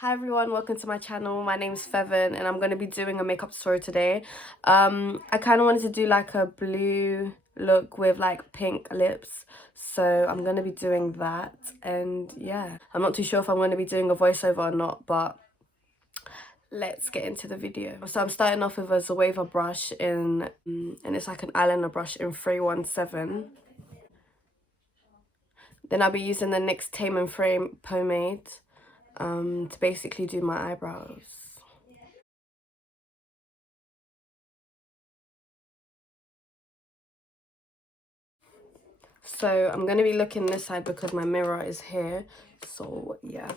Hi everyone, welcome to my channel. My name is Fevan and I'm going to be doing a makeup tutorial today. I kind of wanted to do like a blue look with like pink lips, so I'm going to be doing that. And yeah, I'm not too sure if I'm going to be doing a voiceover or not, but let's get into the video. So I'm starting off with a Zoeva brush and it's like an eyeliner brush in 317. Then I'll be using the NYX Tame and Frame pomade to basically do my eyebrows. So I'm going to be looking this side because my mirror is here. So yeah.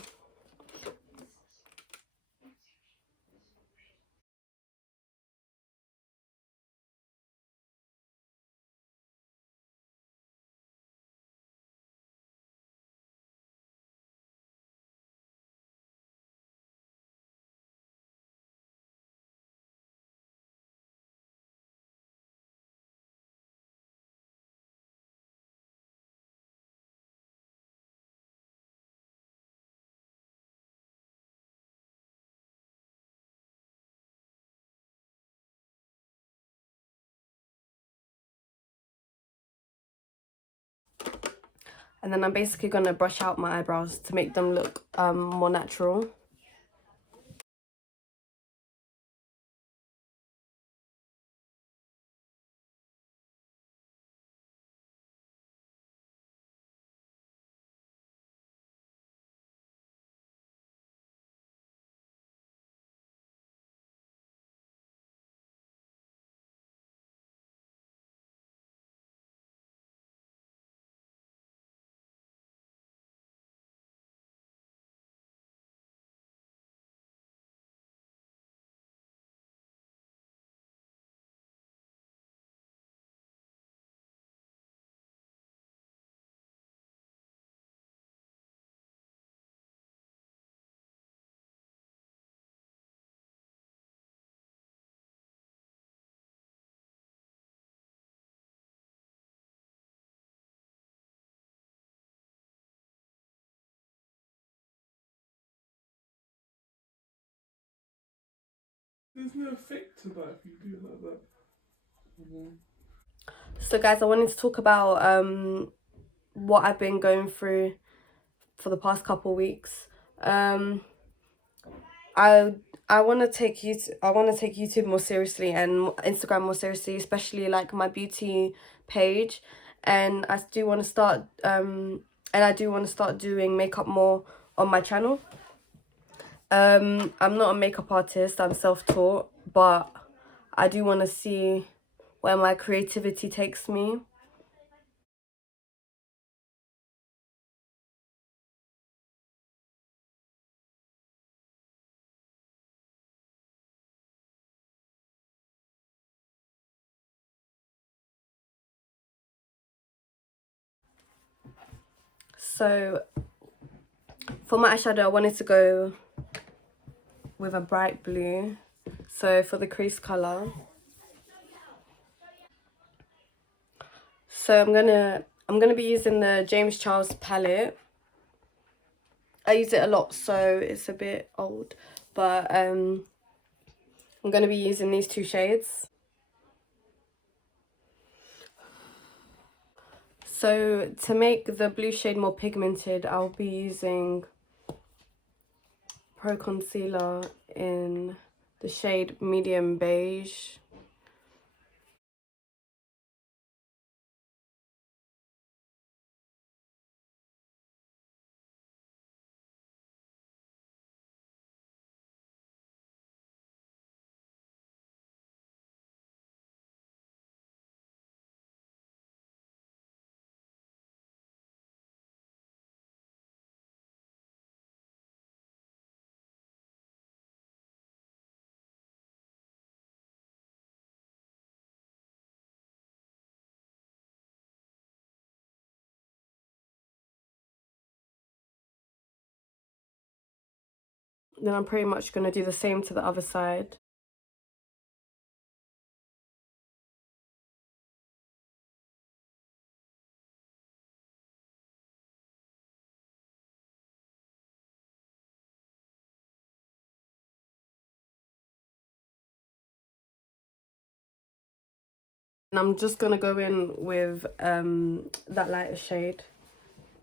And then I'm basically going to brush out my eyebrows to make them look more natural. There's no effect to that if you do it like that. So guys, I wanted to talk about what I've been going through for the past couple weeks. Um I I want to take YouTube more seriously and Instagram more seriously, especially like my beauty page, and I do want to start doing makeup more on my channel. I'm not a makeup artist, I'm self-taught, but I do want to see where my creativity takes me. So for my eyeshadow, I wanted to go with a bright blue. So for the crease color, so I'm gonna be using the James Charles palette. I use it a lot, so it's a bit old, but I'm gonna be using these two shades. So to make the blue shade more pigmented, I'll be using Pro Concealer in the shade Medium Beige. Then I'm pretty much gonna do the same to the other side. And I'm just gonna go in with that lighter shade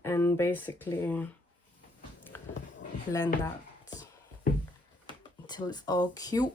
and basically blend that until it's all cute.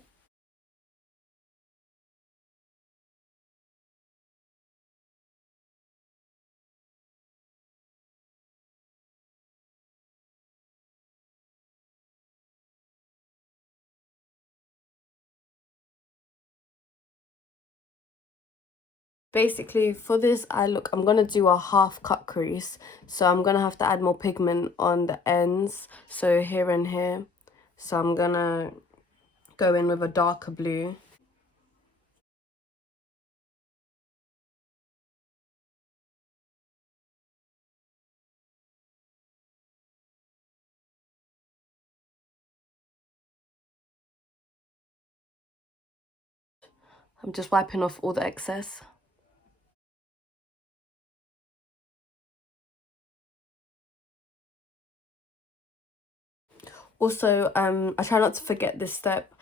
Basically, for this eye look, I'm going to do a half cut crease. So I'm going to have to add more pigment on the ends. So here and here. So I'm going to go in with a darker blue. I'm just wiping off all the excess. Also, I try not to forget this step.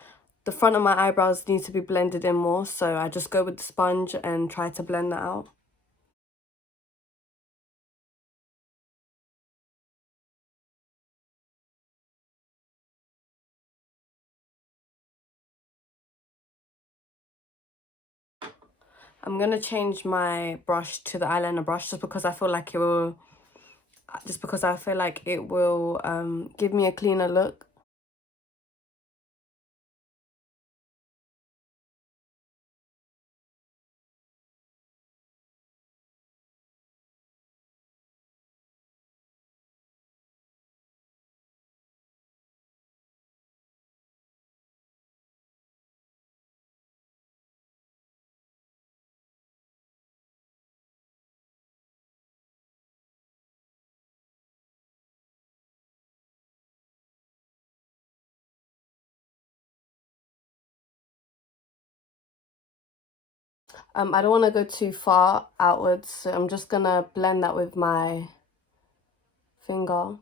The front of my eyebrows need to be blended in more, so I just go with the sponge and try to blend that out. I'm gonna change my brush to the eyeliner brush just because I feel like it will give me a cleaner look. I don't want to go too far outwards, so I'm just gonna blend that with my finger.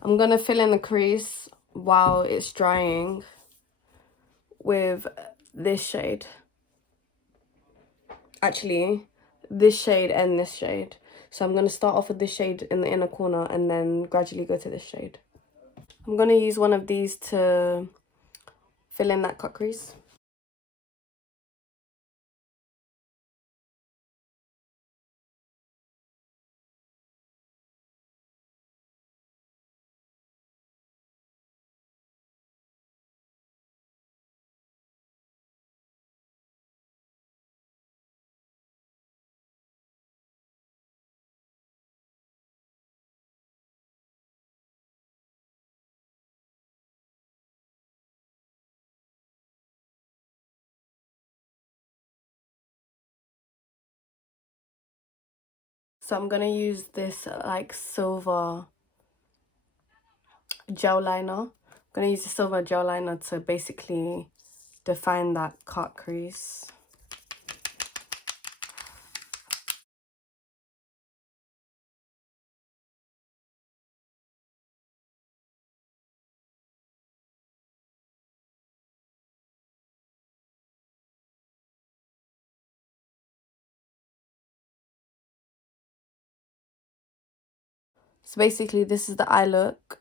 I'm gonna fill in the crease while it's drying with this shade. Actually, this shade and this shade. So I'm gonna start off with this shade in the inner corner and then gradually go to this shade. I'm gonna use one of these to fill in that cut crease. So I'm gonna use this like silver gel liner. I'm gonna use the silver gel liner to basically define that cut crease. So basically this is the eye look.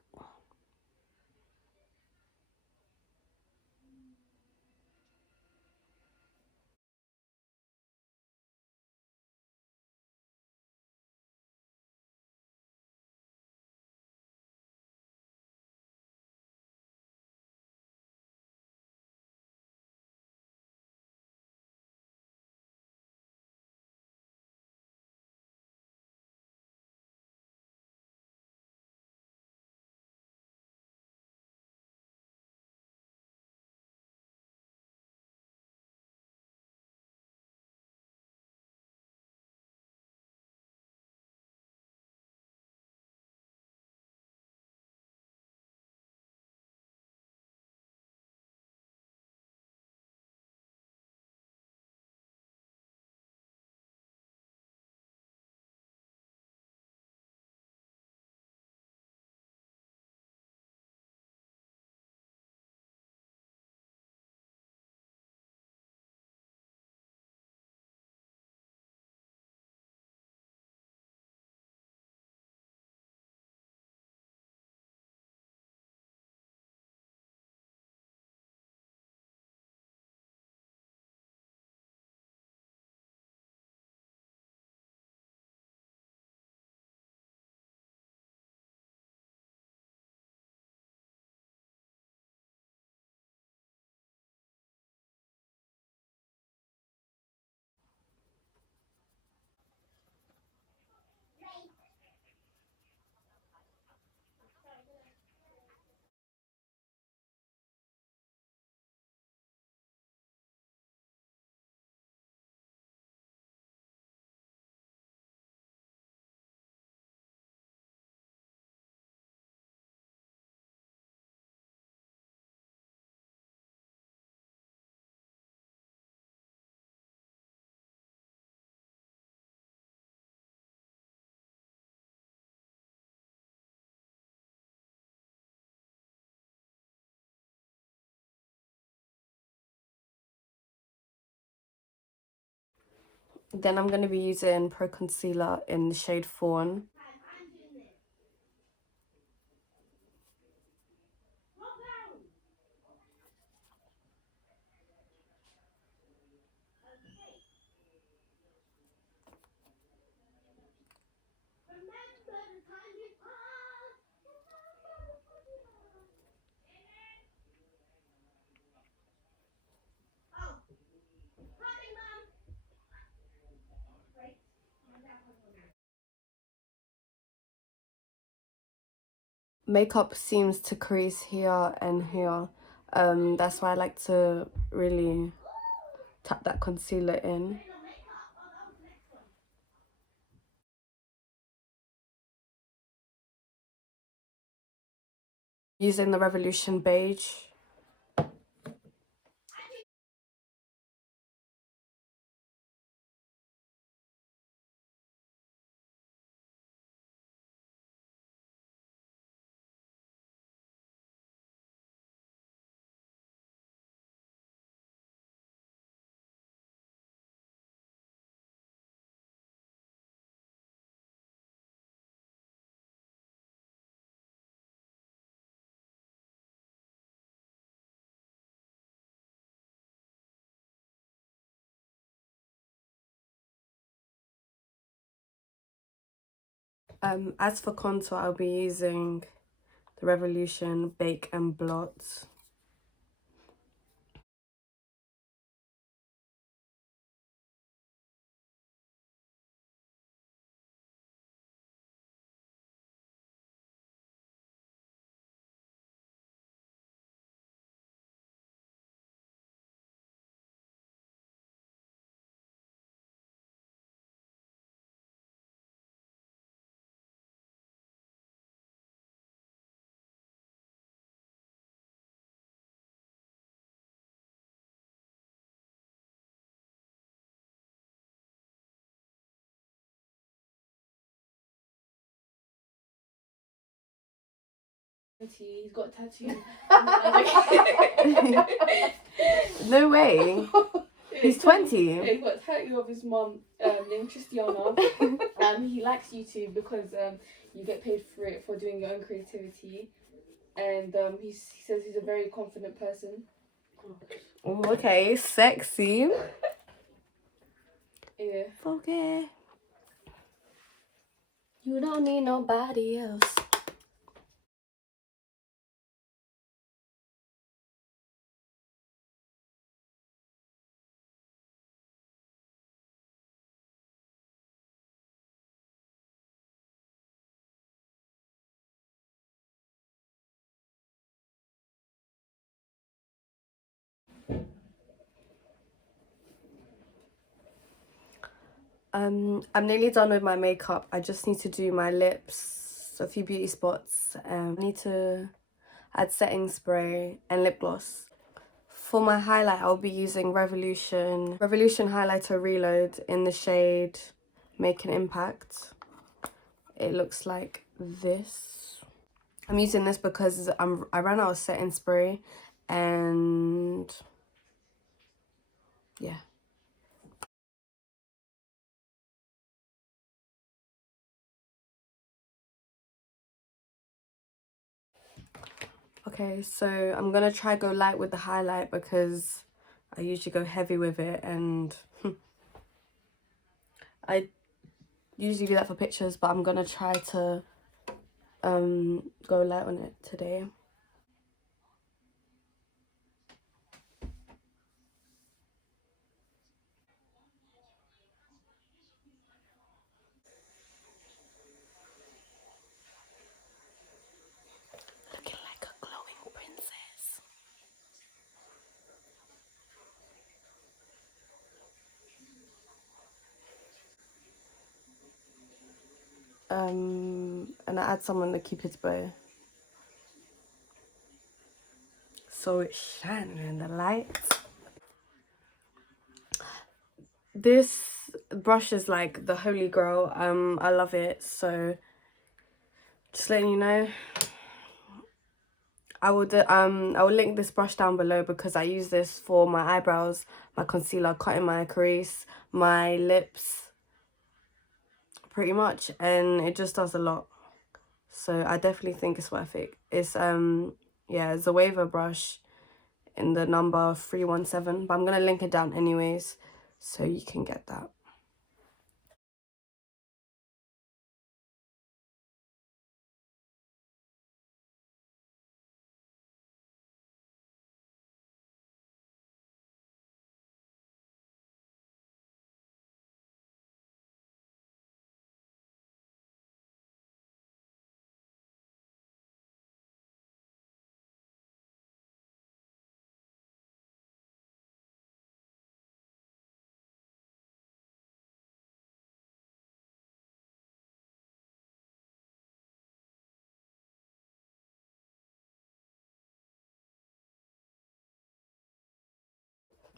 Then I'm going to be using Pro Concealer in the shade Fawn. Makeup seems to crease here and here. That's why I like to really tap that concealer in. Using the Revolution Beige. As for contour, I'll be using the Revolution Bake and Blot. He's got a tattoo. No way. He's 20. Yeah, he got a tattoo of his mum named Christiana. He likes YouTube because you get paid for it for doing your own creativity. And he says he's a very confident person. Oh, okay, sexy. Yeah. Okay. You don't need nobody else. I'm nearly done with my makeup. I just need to do my lips, a few beauty spots. I need to add setting spray and lip gloss. For my highlight, I'll be using Revolution Highlighter Reload in the shade Make an Impact. It looks like this. I'm using this because I ran out of setting spray, and yeah. Okay, so I'm gonna try go light with the highlight because I usually go heavy with it, and I usually do that for pictures, but I'm gonna try to go light on it today. Looking like a glowing princess. And I add some on the Cupid's bow, so it's shining in the light. This brush is like the holy grail. I love it, so just letting you know. I will link this brush down below because I use this for my eyebrows, my concealer, cutting my crease, my lips, pretty much, and it just does a lot. So I definitely think it's worth it. It's yeah, it's a Zoeva brush in the number 317, but I'm gonna link it down anyways so you can get that.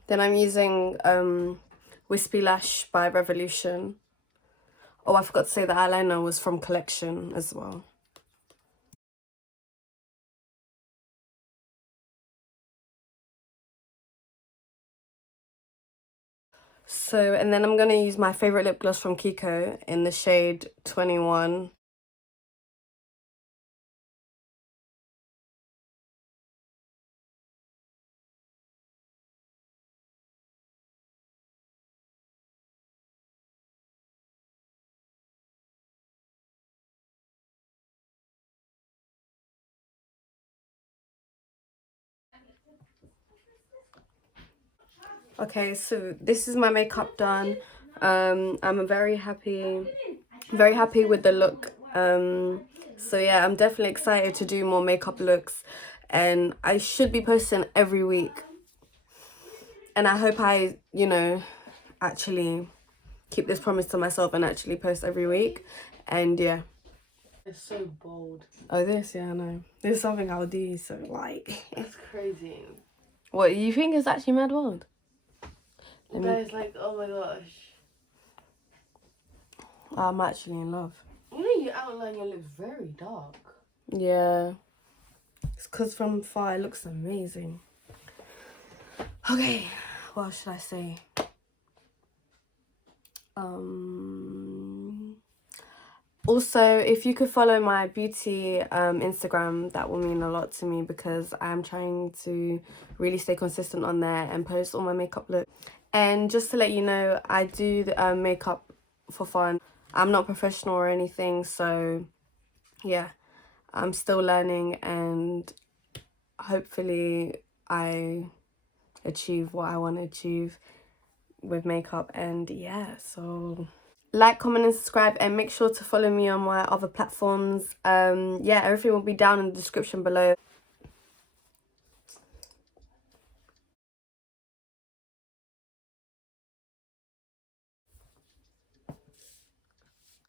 Then I'm using Wispy Lash by Revolution. Oh, I forgot to say the eyeliner was from Collection as well. So, and then I'm going to use my favourite lip gloss from Kiko in the shade 21. Okay, so this is my makeup done. I'm very happy with the look. So yeah, I'm definitely excited to do more makeup looks, and I should be posting every week. And I hope I, you know, actually keep this promise to myself and actually post every week. And yeah. It's so bold. Oh, this, yeah, I know. This is something I'll do, so like. It's crazy. What, you think it's actually mad bold? Guys, like, oh my gosh. I'm actually in love. You know you outline your lips very dark. Yeah. It's because from far it looks amazing. Okay, what should I say? Also, if you could follow my beauty Instagram, that will mean a lot to me because I'm trying to really stay consistent on there and post all my makeup looks. And just to let you know, I do the makeup for fun. I'm not professional or anything, so yeah, I'm still learning, and hopefully I achieve what I want to achieve with makeup. And yeah, so like, comment and subscribe, and make sure to follow me on my other platforms. Yeah, everything will be down in the description below.